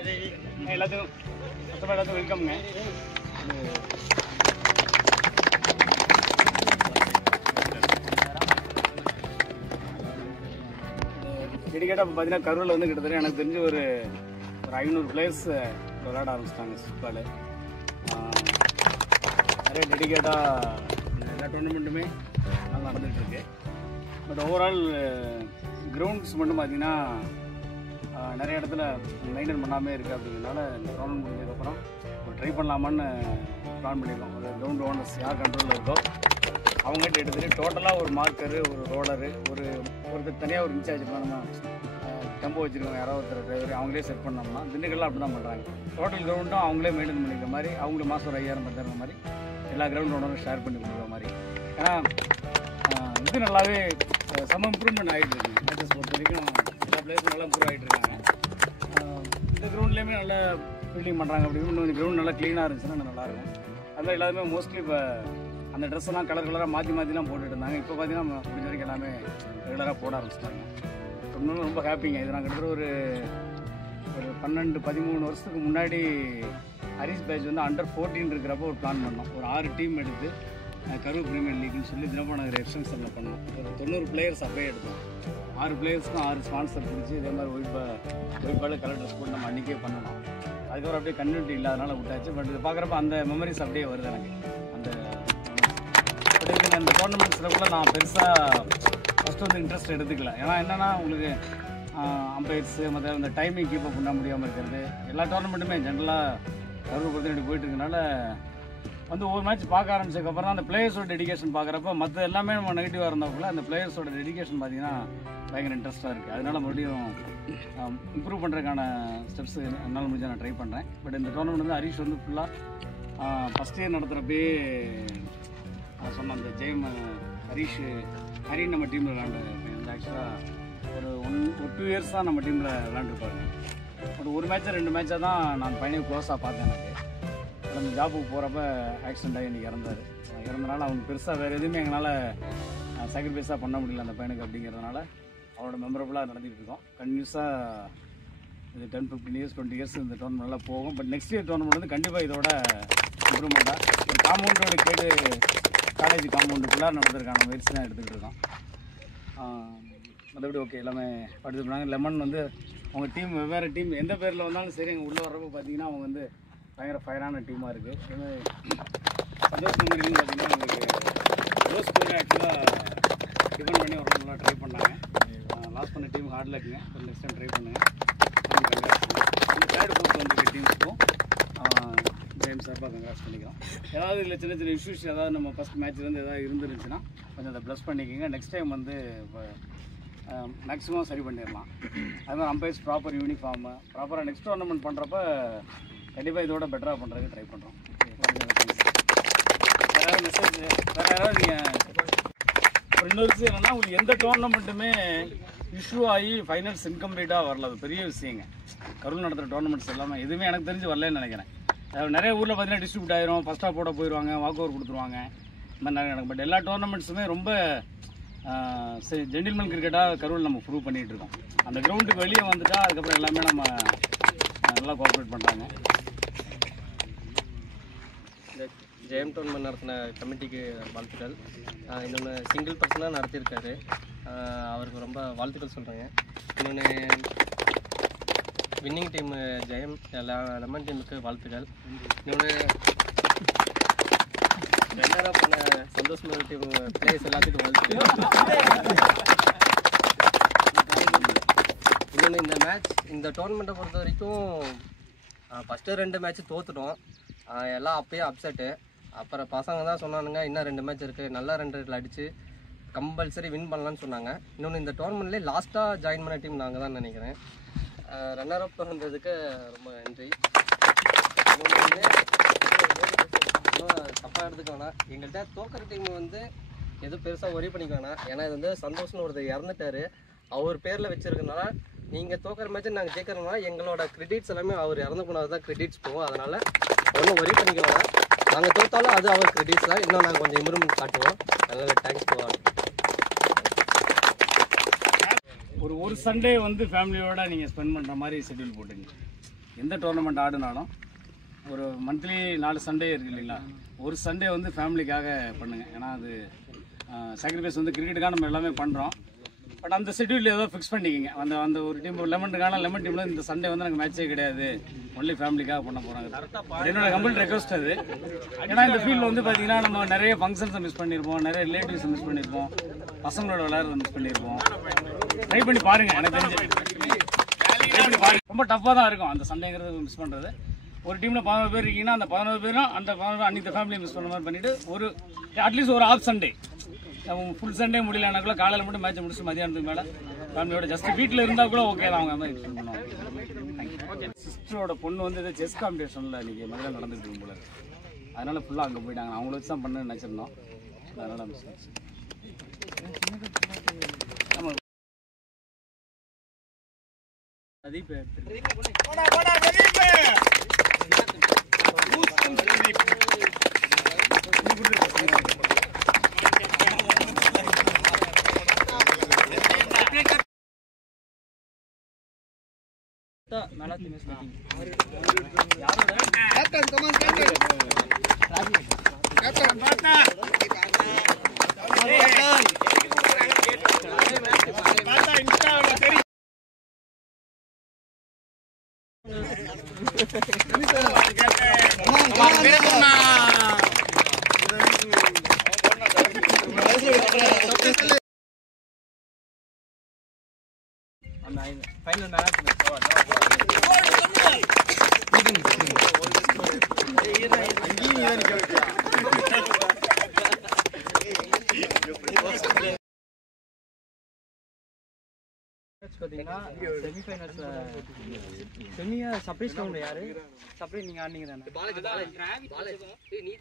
எல்லாத்துக்கும் மொத்தமாக எல்லாத்துக்கும் வெல்கம்ங்க. டெடிக்கேட்டாக இப்போ பார்த்தீங்கன்னா கரூரில் வந்து கிட்டத்தட்ட எனக்கு தெரிஞ்சு ஒரு 500 பிளேயர்ஸ் விளையாட ஆரம்பிச்சிட்டாங்க ஃபுட்பால். நிறைய டெடிக்கேட்டாக எல்லா டோர்னமெண்ட்டுமே நல்லா நடந்துகிட்ருக்கு. பட் ஓவரால் கிரவுண்ட்ஸ் மட்டும் பார்த்தீங்கன்னா நிறைய இடத்துல மெயின்டைன் பண்ணாமே இருக்குது. அப்படிங்கிறதுனால இந்த டோர்னமெண்ட் முடிஞ்சதுக்கப்புறம் ஒரு ட்ரை பண்ணலாமான்னு பிளான் பண்ணியிருக்கோம். ஒரு கிரவுண்ட் ஓனர்ஸ் யார் கண்ட்ரோலில் இருக்கோ அவங்ககிட்ட எடுத்துகிட்டு டோட்டலாக ஒரு மார்க்கரு, ஒரு ரோலரு, ஒருத்தர் தனியாக ஒரு இன்சார்ஜ் பண்ணோம்னா டெம்போ வச்சுருக்கோங்க, யாராவது ஒருத்தர் டிரைவர் அவங்களே செட் பண்ணோம்னா திண்டுக்கல்லாம் அப்படி தான் பண்ணுறாங்க. டோட்டல் கிரவுண்டும் அவங்களே மெயின்டைன் பண்ணிக்கிற மாதிரி, அவங்களுக்கு மாதம் ஒரு 5000-10,000 மாதிரி எல்லா கிரவுண்ட் ஓனரும் ஷேர் பண்ணி கொடுக்குற மாதிரி. ஏன்னா இது நல்லாவே சம இம்ப்ரூவ்மெண்ட் ஆகிட்டு இருக்கு. மேட்சஸ் பொறுத்த வரைக்கும் எல்லா பிளேயர்ஸும் நல்லா இம்ப்ரூவ் ஆகிட்டு இருக்காங்க. இந்த கிரவுண்ட்லேயுமே நல்லா ஃபீல்டிங் பண்ணுறாங்க. அப்படி இன்னும் கிரவுண்ட் நல்லா க்ளீனாக இருந்துச்சுன்னா நல்லாயிருக்கும். அதெல்லாம் எல்லாருமே மோஸ்ட்லி இப்போ அந்த ட்ரெஸ்ஸெல்லாம் கலராக மாற்றிலாம் போட்டுட்டு இருந்தாங்க. இப்போ பார்த்தீங்கன்னா முடிஞ்ச வரைக்கும் எல்லாமே ரெகுலராக போட ஆரம்பிச்சிட்டாங்க. இன்னும் ரொம்ப ஹாப்பிங்க. இது நாங்கள் கிட்டத்தட்ட ஒரு 12-13 வருஷத்துக்கு முன்னாடி ஹரிஸ் பேட்ச் வந்து Under 14 இருக்கிறப்போ ஒரு பிளான் பண்ணோம். ஒரு 6 டீம் எடுத்து கரூர் பிரீமியர் லீக்னு சொல்லி தினப்பநகர் எக்ஸ்டென்ஷனில் பண்ணோம். ஒரு 90 பிளேயர்ஸ் அப்பயே எடுத்தோம். 6 பிளேயர்ஸ்க்கும் 6 ஸ்பான்சர் பிடிச்சி இதே மாதிரி ஒயிட் பால் கலர் ட்ரெஸ் போட்டு நம்ம அன்றைக்கே பண்ணணும். அதுக்கப்புறம் அப்படியே கன்யூனிட்டி இல்லாதனால விட்டாச்சு. பட் இது பார்க்குறப்ப அந்த மெமரிஸ் அப்படியே வருது எனக்கு. அந்த டோர்னமெண்ட்ஸில் கூட நான் பெருசாக ஃபஸ்ட்டு வந்து இன்ட்ரெஸ்ட் எடுத்துக்கல. ஏன்னா என்னென்னா உங்களுக்கு அம்பையர்ஸு மற்ற இந்த டைமிங் கீப் அப் பண்ண முடியாமல் இருக்கிறது. எல்லா டோர்னமெண்ட்டுமே ஜென்ரலாக கரூர் பொறுத்து போயிட்டு இருக்கனால வந்து ஒவ்வொரு மேட்ச் பார்க்க ஆரம்பிச்சதுக்கப்புறம் தான் அந்த பிளேயர்ஸோட டெடிகேஷன் பார்க்குறப்ப மற்ற எல்லாமே நம்ம நெகட்டிவாக இருந்தால் அந்த பிளேயர்ஸோட டெடிகேஷன் பார்த்தீங்கன்னா பயங்கர இன்ட்ரெஸ்ட்டாக இருக்குது. அதனால மறுபடியும் இம்ப்ரூவ் பண்ணுறதுக்கான ஸ்டெப்ஸ் என்னால் முடிஞ்சால் நான் ட்ரை பண்ணுறேன். பட் இந்த டோர்னமெண்ட் வந்து ஹரிஷ் வந்து ஃபுல்லாக ஃபஸ்ட் இயர் நடத்துகிறப்பே சொன்ன அந்த ஜெயம் ஹரின்னு நம்ம டீமில் விளாண்டு ஆக்சுவலாக ஒரு 2 இயர்ஸ் தான் நம்ம டீமில் விளாண்டுருப்பாரு. பட் ஒரு மேட்சாக 2 மேட்சாக தான் நான் பையனை க்ளோஸாக பார்த்தேன். எனக்கு அந்த ஜாப்புக்கு போகிறப்ப ஆக்சிடென்ட் ஆகி இன்றைக்கி இறந்தனால அவங்க பெருசாக வேறு எதுவுமே எங்களால் சாக்ரிஃபைஸாக பண்ண முடியல அந்த பையனுக்கு. அப்படிங்கிறதுனால அவரோட மெமரபுளாக நடந்துகிட்டு இருக்கோம். கன்டினியூஸாக இது 10-15 இயர்ஸ் 20 இயர்ஸ் இந்த டோர்னமெண்ட் நல்லா போகும். பட் நெக்ஸ்ட் இயர் டோர்னமெண்ட் வந்து கண்டிப்பாக இதோட இம்ப்ரூவ்மெண்ட்டாக ஒரு காம்பவுண்டோட கேடு காலேஜ் காம்பவுண்டுக்குள்ளே நடந்திருக்கான முயற்சி தான் எடுத்துக்கிட்டு இருக்கோம். மற்றபடி ஓகே எல்லாமே பார்ட்டிசிபேட் பண்ணாங்க. லெமன் வந்து அவங்க டீம் வெவ்வேறு டீம் எந்த பேரில் வந்தாலும் சரி எங்கள் உள்ளே வர்றப்போ பார்த்தீங்கன்னா அவங்க வந்து பயங்கர ஃபயரான டீமாக இருக்குது. இதுமாதிரி சந்தோஷ் மெமரின்னு பார்த்தீங்கன்னா உங்களுக்கு ரோஸ் கூட ஆக்சுவலாக டிஃபன் பண்ணி ஒரு நல்லா ட்ரை பண்ணாங்க. லாஸ்ட் பண்ண டீம் ஹார்ட் லக்குங்க. நெக்ஸ்ட் டைம் ட்ரை பண்ணுங்கள். அந்த தேர்ட் ஃபோர்த் வந்துருக்க டீம்ஸுக்கும் ஜெயம் சார்பாக கங்க்ராட்ஸ் பண்ணிக்கிறோம். ஏதாவது இல்லை சின்ன சின்ன இஷ்யூஸ் ஏதாவது நம்ம ஃபஸ்ட் மேட்ச்லேருந்து ஏதாவது இருந்துருந்துச்சுன்னா கொஞ்சம் அதை ப்ளஸ் பண்ணிக்கோங்க. நெக்ஸ்ட் டைம் வந்து இப்போ மேக்ஸிமம் சரி பண்ணிடலாம். அது மாதிரி அம்பையர்ஸ் ப்ராப்பர் யூனிஃபார்மு ப்ராப்பராக நெக்ஸ்ட் டோர்னமெண்ட் பண்ணுறப்ப கண்டிப்பாக இதோட பெட்டராக பண்ணுறதுக்கு ட்ரை பண்ணுறோம். வேறு யாராவது மெசேஜ் வேறு யாராவது நீங்கள் ஒரு இன்னொரு விஷயம் என்னென்னா உங்களுக்கு எந்த டோர்னமெண்ட்டுமே இஷ்யூ ஆகி ஃபைனல்ஸ் இன்கம்ப்ளீட்டாக வரல. அது பெரிய விஷயங்க. கரூர் நடத்துகிற டோர்னமெண்ட்ஸ் எல்லாமே எதுவுமே எனக்கு தெரிஞ்சு வரலன்னு நினைக்கிறேன். நிறைய ஊரில் பார்த்தீங்கன்னா டிஸ்ட்ரிபியூட் ஆயிரும், ஃபஸ்ட் ஆஃப் போட போயிடுவாங்க, வாக் ஓவர் கொடுத்துருவாங்க, இந்த மாதிரி நிறைய நடக்கும். பட் எல்லா டோர்னமெண்ட்ஸுமே ரொம்ப ஜென்டில்மேன் கிரிக்கெட்டாக கரூரில் நம்ம ப்ரூவ் பண்ணிகிட்டு இருக்கோம். அந்த கிரவுண்டுக்கு வெளியே வந்துட்டால் அதுக்கப்புறம் எல்லாமே நம்ம நல்லா கோஆப்ரேட் பண்ணுறாங்க. இந்த ஜெயம் டோர்னமெண்ட் நடத்தின கமிட்டிக்கு வாழ்த்துக்கள். இன்னொன்று சிங்கிள் பர்சனாக நடத்தியிருக்காரு, அவருக்கு ரொம்ப வாழ்த்துக்கள் சொல்கிறேங்க. இன்னொன்று வின்னிங் டீம் ஜெயம் லெமன் டீமுக்கு வாழ்த்துக்கள். இன்னொன்று ரெண்டாவது பண்ண சந்தோஷ் மெமரி டீம் பிளேயர்ஸ் எல்லாத்துக்கும் வாழ்த்துக்கள். இன்னொன்று இந்த டோர்னமெண்ட்டை பொறுத்த வரைக்கும் ஃபஸ்ட்டு 2 மேட்ச்சு தோற்றுட்டோம். எல்லாம் அப்பயே அப்செட்டு. அப்புறம் பசங்க தான் சொன்னானுங்க இன்னும் 2 மேட்ச் இருக்குது, நல்லா 2 அடித்து கம்பல்சரி வின் பண்ணலான்னு சொன்னாங்க. இன்னொன்று இந்த டோர்னமெண்ட்லேயே லாஸ்ட்டாக ஜாயின் பண்ண டீம் நாங்கள் தான் நினைக்கிறேன். ரன்னர் அப் வந்ததுக்கு ரொம்ப நன்றி. தப்பாக எடுத்துக்க வேணாம், எங்கள்கிட்ட தோக்கிற டீம் வந்து எதுவும் பெருசாக ஒரி பண்ணிக்க வேணாம். ஏன்னா இது வந்து சந்தோஷம்னு ஒருத்தர் இறந்துட்டார், அவர் பேரில் வச்சுருக்கனால நீங்கள் தோக்கிற மேட்ச்சு நாங்கள் ஜெயிக்கிறனால எங்களோட கிரெடிட்ஸ் எல்லாமே அவர் இறந்து போனது தான் கிரெடிட்ஸ் போகும். அதனால் ஒன்றும் ஒரி பண்ணிக்க வேணாம். நாங்கள் தோற்றாலும் அது அவர் கிரெடிட்ஸ் தான். இன்னும் நாங்கள் கொஞ்சம் இம்ப்ரூவ்மெண்ட் காட்டுவோம். அதனால் தேங்க்ஸ் டு ஆல். ஒரு சண்டே வந்து ஃபேமிலியோட நீங்கள் ஸ்பெண்ட் பண்ணுற மாதிரி ஷெட்யூல் போட்டுங்க. எந்த டோர்னமெண்ட் ஆடினாலும் ஒரு மந்த்லி 4 சண்டே இருக்குது இல்லைங்களா, ஒரு சண்டே வந்து ஃபேமிலிக்காக பண்ணுங்கள். ஏன்னா அது சாக்ரிஃபைஸ் வந்து கிரிக்கெட்டுக்காக நம்ம எல்லாமே பண்ணுறோம். பட் அந்த ஷெட்யூல் ஏதோ ஃபிக்ஸ் பண்ணிக்கிங்க. அந்த ஒரு டீம் லெமன் டீமில் இந்த சண்டே வந்து எனக்கு மேட்சே கிடையாது, ஒன்லி ஃபேமிலிக்காக பண்ண போகிறாங்க. என்னோட கம்ப்ளீட் ரெக்வஸ்ட் அது. ஏன்னா இந்த ஃபீல்டில் வந்து பார்த்தீங்கன்னா நம்ம நிறைய ஃபங்க்ஷன்ஸை மிஸ் பண்ணியிருப்போம், நிறைய ரிலேட்டிவ்ஸை மிஸ் பண்ணியிருப்போம், பசங்களோட விளையாடுறத மிஸ் பண்ணியிருப்போம். ட்ரை பண்ணி பாருங்கள். எனக்கு தெரிஞ்சு ரொம்ப டஃப்பாக தான் இருக்கும் அந்த சண்டேங்கிறது மிஸ் பண்ணுறது. ஒரு டீமில் 11 பேர் இருக்கீங்கன்னா அந்த 11 பேரும் அந்த 11 அன்றைக்கி ஃபேமிலியை மிஸ் பண்ண மாதிரி பண்ணிவிட்டு ஒரு அட்லீஸ்ட் ஒரு ஆஃப் சண்டே, ஃபுல் சண்டே முடியலன்னா கூட காலையில் மட்டும் மேட்ச்சை முடிச்சு மதியானத்துக்கு மேலே ஃபேமிலியோட ஜஸ்ட் வீட்டில் இருந்தால் கூட ஓகே தான், அவங்க மாதிரி எக்ஸ்பிளைன் பண்ணுவாங்க. சிஸ்டரோட பொண்ணு வந்து இதை செஸ் காம்படிஷனில் இன்றைக்கி மதுரை நடந்துட்டு இருக்கும் போல, அதனால் ஃபுல்லாக அங்கே போயிட்டாங்க. அவங்கள வச்சு தான் பண்ண நினச்சிருந்தோம், அதனால் மிஸ் ஆச்சு. சர்ப்ரைஸ் ரவுண்ட் யாரு? சர்ப்ரைஸ் நீங்க ஆடுனீங்க தானே?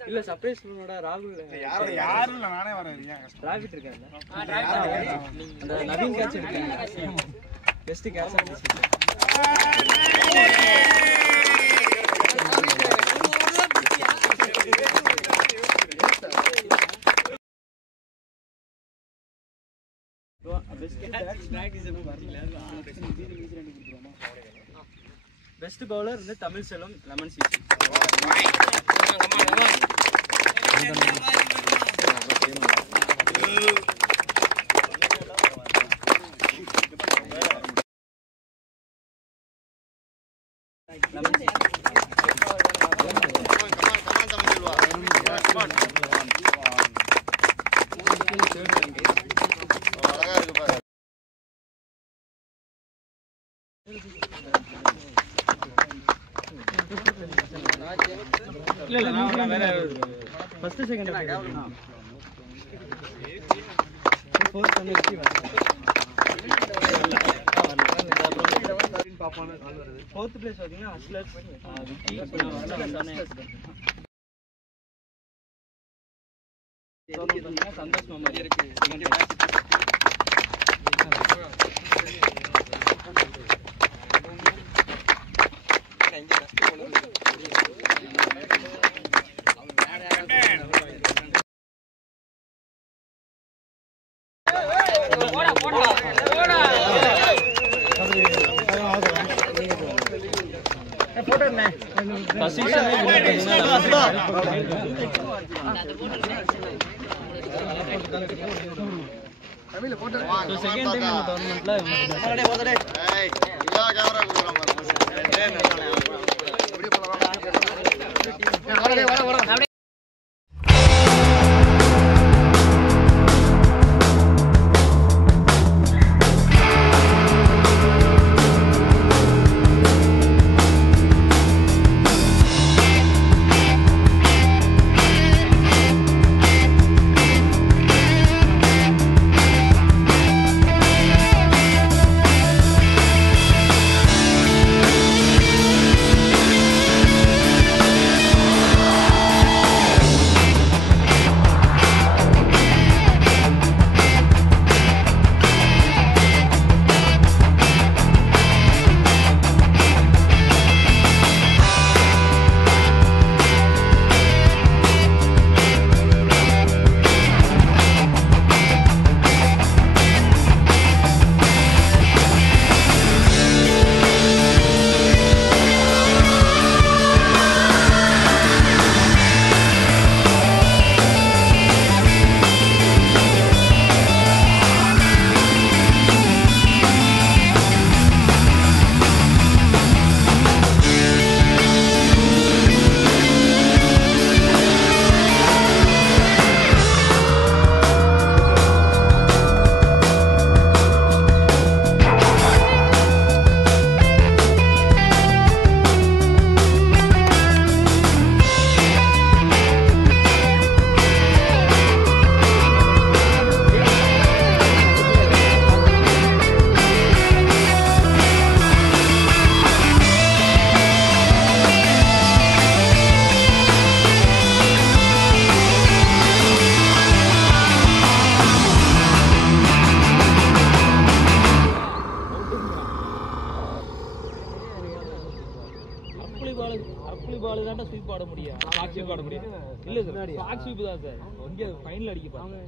இல்ல சர்ப்ரைஸ் ரவுண்டோட ராகுல் யாரும் இல்ல, நானே வரேன். டிராஃபிக் இருக்காங்க, அந்த நவீன் கேட்ச் எடுத்தாங்க, பெஸ்ட் கேட்ச் ஆச்சு. பெஸ்ட் பவுலர் வந்து தமிழ் செல்வம் லெமன் சிசி. இல்லை நான் வேற ஃபர்ஸ்ட் செகண்ட் ஃபோர்த் பண்ணி வச்சு ஃபோர்த் பிளேஸ் பார்த்தீங்கன்னா அஸ்லர் சந்தோஷ் மாதிரி இருக்கு. டோர்னமெண்ட்ல அரப்புளி பால் தான் ஸ்வீப் ஆட முடியும். ஸ்வீப் ஆட முடியும். இல்ல சார், ஸ்வீப் தான் சார். இங்க ஃபைனல் அடிக்க பாருங்க.